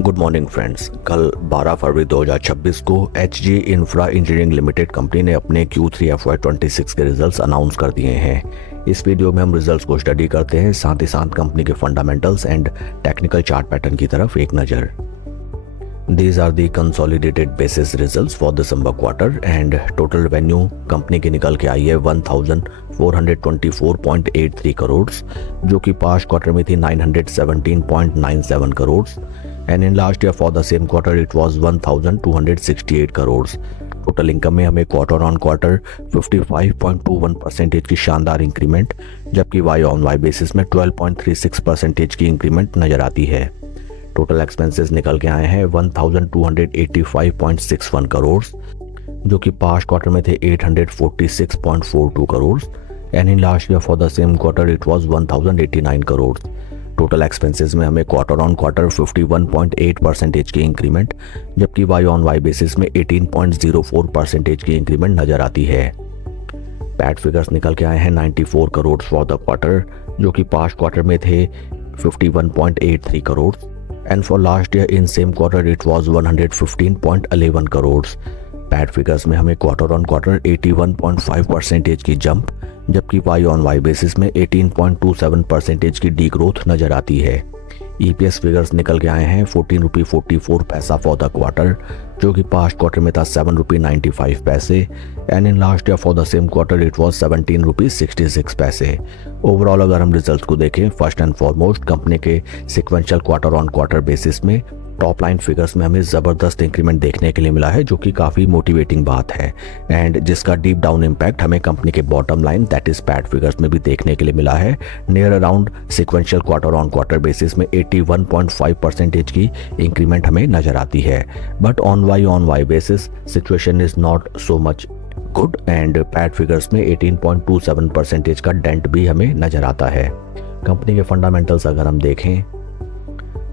Good morning friends. कल 12 फरवरी 2026 को Hg infra engineering limited company ने अपने Q3 FY26 के रिजल्ट्स अनाउंस कर दिए हैं। इस वीडियो में हम रिजल्ट्स को स्टडी करते हैं, साथ ही साथ कंपनी के fundamentals and technical chart pattern की तरफ एक नज़र। These are the consolidated basis results for December quarter and total revenue company की निकल के आई है 1424.83 करोड़, जो कि पास्ट क्वार्टर में थी 917.97 crore and in last year for the same quarter it was 1268 crore. Total income में हमें क्वार्टर ऑन क्वार्टर 55.21% की शानदार इंक्रीमेंट, जबकि वाई ऑन वाई बेसिस में 12.36% की इंक्रीमेंट नजर आती है। टोटल एक्सपेंसेस निकल के आए हैं 1285.61 करोड़, जो कि पास्ट क्वार्टर में थे 846.42 crore and in last year for the same quarter it was 1089 crore. Total expenses में हमें क्वार्टर ऑन क्वार्टर 51.8% की इंक्रीमेंट, जबकि वाई ऑन वाई बेसिस में 18.04% की इंक्रीमेंट नजर आती है। पैट फिगर्स निकल के आए हैं 94 करोड़ फॉर द क्वार्टर, जो कि पास्ट क्वार्टर में थे 51.83 crore and for last year in same quarter it was 115.11 crore. PAT figures में हमें क्वार्टर ऑन क्वार्टर 81.5% की जंप, जबकि वाई ऑन वाई बेसिस में 18.27% की डी ग्रोथ नजर आती है। ईपीएस फिगर्स निकल के आए हैं 14.44 फॉर द क्वार्टर, जो कि पास्ट क्वार्टर में था 7.95 and in last year for the same quarter it was 17.66। Overall अगर हम रिजल्ट्स को देखें, फर्स्ट एंड फॉरमोस्ट कंपनी के sequential quarter on quarter basis में टॉप लाइन फिगर्स में हमें ज़बरदस्त इंक्रीमेंट देखने के लिए मिला है, जो कि काफ़ी मोटिवेटिंग बात है एंड जिसका डीप डाउन इम्पैक्ट हमें कंपनी के bottom line that is PAT figures में भी देखने के लिए मिला है। Near around sequential quarter on quarter basis में 81.5% की इंक्रीमेंट हमें नजर आती है, but on Y basis situation is not so much good and PAT figures में 18.27% का डेंट भी हमें नजर आता है। कंपनी के फंडामेंटल्स अगर हम देखें,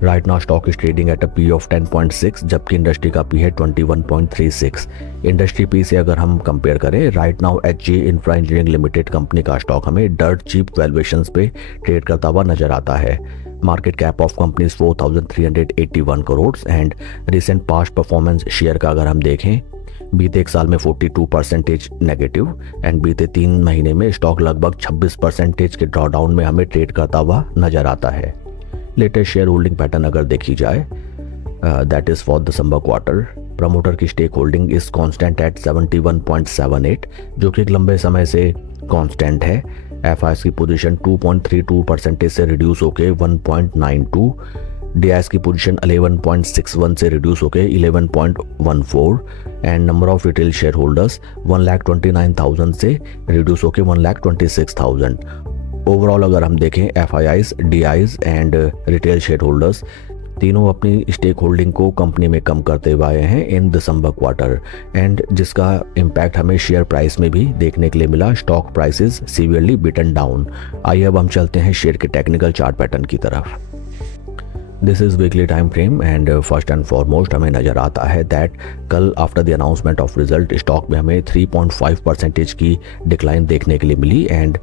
right now stock is trading at a P of 10.6, जबकि इंडस्ट्री का पी है 21.36। इंडस्ट्री पी से अगर हम कंपेयर करें, right now Hg infra engineering limited company का स्टॉक हमें डर्ट चीप वैल्यूएशंस पे ट्रेड करता हुआ नजर आता है। Market cap of company 4381 crore and recent past performance share का अगर हम देखें, बीते एक साल में 42% नेगेटिव एंड बीते 3 महीने में स्टॉक लगभग 26% के ड्रॉडाउन में हमें ट्रेड करता हुआ नजर आता है। लेटेस्ट शेयर होल्डिंग पैटर्न अगर देखी जाए, that is for December quarter, promoter की stake holding is constant at 71.78, जो कि एक लंबे समय से कांस्टेंट है। एफआईएस की पोजीशन 2.32% से रिड्यूस होकर 1.92, डीआईएस की पोजीशन 11.61 से रिड्यूस होकर 11.14 and number of retail share holders 1,29,000 से रिड्यूस होकर 1,26,000। ओवरऑल अगर हम देखें, FIIs, DIs and retail share holders तीनों अपनी स्टेक होल्डिंग को कंपनी में कम करते हुए आए हैं इन दिसंबर क्वार्टर एंड जिसका इम्पैक्ट हमें शेयर प्राइस में भी देखने के लिए मिला। स्टॉक प्राइसेस सीवियरली बिटन डाउन। आइए अब हम चलते हैं शेयर के टेक्निकल चार्ट पैटर्न की तरफ। This is weekly time frame and first and foremost हमें नजर आता है दैट कल after the announcement of result stock में हमें 3.5% की डिक्लाइन देखने के लिए मिली and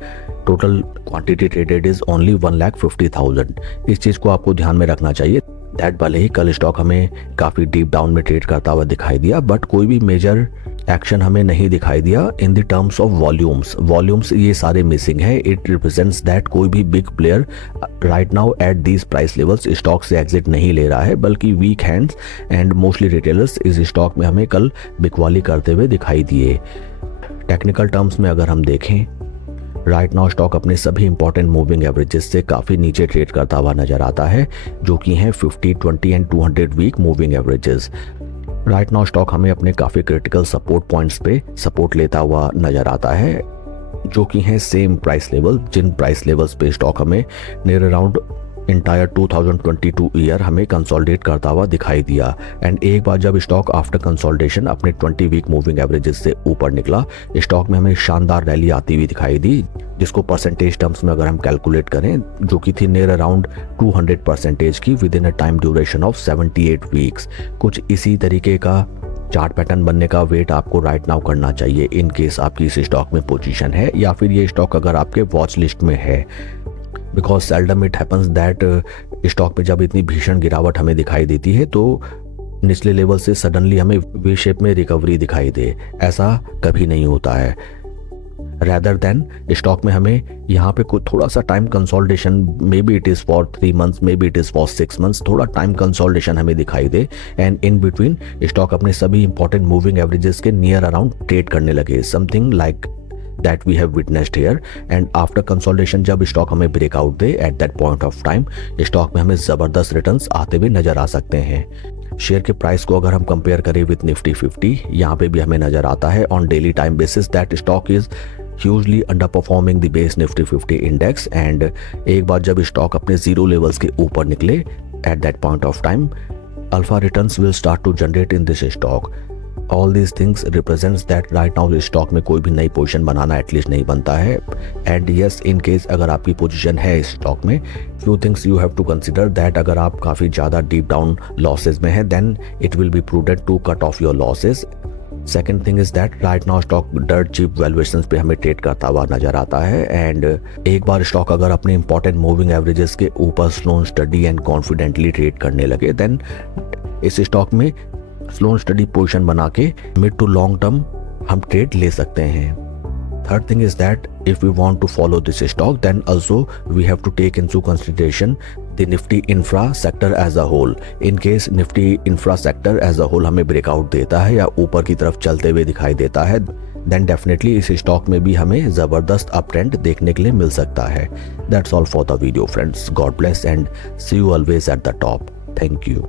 total quantity traded is only 1,50,000। इस चीज़ को आपको ध्यान में रखना चाहिए दैट भले ही कल स्टॉक हमें काफ़ी डीप डाउन में ट्रेड करता हुआ दिखाई दिया, बट कोई भी मेजर एक्शन हमें नहीं दिखाई दिया in the terms of volumes ये सारे मिसिंग है। इट रिप्रेजेंट्स दैट कोई भी big player right now at these price levels stock से एग्जिट नहीं ले रहा है, बल्कि weak hands and mostly retailers इस स्टॉक में हमें कल बिकवाली करते हुए दिखाई दिए। टेक्निकल टर्म्स में अगर हम देखें, राइट नाउ स्टॉक अपने सभी इंपॉर्टेंट मूविंग एवरेजेस से काफ़ी नीचे ट्रेड करता हुआ नजर आता है, जो कि हैं 50, 20 and 200 week moving averages. Right now stock हमें अपने काफ़ी क्रिटिकल सपोर्ट पॉइंट्स पे सपोर्ट लेता हुआ नजर आता है, जो कि हैं सेम प्राइस लेवल, जिन प्राइस लेवल्स पे स्टॉक हमें नियर अराउंड इंटायर 2022 ईयर हमें कंसोलिडेट करता हुआ दिखाई दिया एंड एक बार जब स्टॉक आफ्टर कंसोलिडेशन अपने 20 वीक मूविंग एवरेजेस से ऊपर निकला, स्टॉक में हमें शानदार रैली आती हुई दिखाई दी, जिसको परसेंटेज टर्म्स में अगर हम कैलकुलेट करें, जो कि थी नियर अराउंड 200% की with in a time duration of 78 weeks. कुछ इसी तरीके का चार्ट पैटर्न बनने का वेट आपको राइट नाउ करना चाहिए इन केस आपकी इस स्टॉक में पोजीशन है या फिर ये स्टॉक अगर आपके वॉच लिस्ट में है। Because seldom it happens that stock में जब इतनी भीषण गिरावट हमें दिखाई देती है तो निचले लेवल से सडनली हमें वी शेप में रिकवरी दिखाई दे, ऐसा कभी नहीं होता है। रैदर देन स्टॉक में हमें यहाँ पे कुछ थोड़ा सा time consolidation, may be it is for 3 months, may be it is for 6 months, थोड़ा टाइम कंसोलिडेशन हमें दिखाई दे एंड इन बिटवीन स्टॉक अपने सभी इंपॉर्टेंट मूविंग एवरेजेस के नियर अराउंड ट्रेड करने लगे, something like that we have witnessed here and after consolidation जब stock हमें breakout they at that point of time stock में हमें ज़बरदस्त रिटर्न्स आते हुए नज़र आ सकते हैं। शेयर के प्राइस को अगर हम कंपेयर करें विद निफ्टी 50, यहाँ पे भी हमें नज़र आता है on daily time basis that stock is hugely under performing the base Nifty 50 index and एक बार जब स्टॉक अपने जीरो लेवल्स के ऊपर निकले at that point of time alpha returns will start to generate in this stock. All these things represents that right now stock में कोई भी नई पोजीशन बनाना एटलीस्ट नहीं बनता है एंड यस इन केस अगर आपकी पोजीशन है इस स्टॉक में, few things you have to consider that अगर आप काफ़ी ज़्यादा डीप डाउन लॉसेज में है then it will be prudent to cut off your losses. Second thing is that right now stock dirt cheap valuations पे हमें trade करता हुआ नजर आता है एंड एक बार स्टॉक अगर अपने इंपॉर्टेंट मूविंग एवरेजेस के ऊपर slow study and confidently trade करने लगे देन इस स्टॉक में स्लो स्टडी पोजीशन बना के मिड टू लॉन्ग टर्म हम ट्रेड ले सकते हैं। Third thing is that if we want to follow this stock then also we have to take into consideration the Nifty infra sector as a whole. In case Nifty infra sector as a whole हमें breakout देता है या ऊपर की तरफ चलते हुए दिखाई देता है देन डेफिनेटली इस स्टॉक में भी हमें ज़बरदस्त अप ट्रेंड देखने के लिए मिल सकता है। That's all for the video friends, God bless and see you always at the top. Thank you.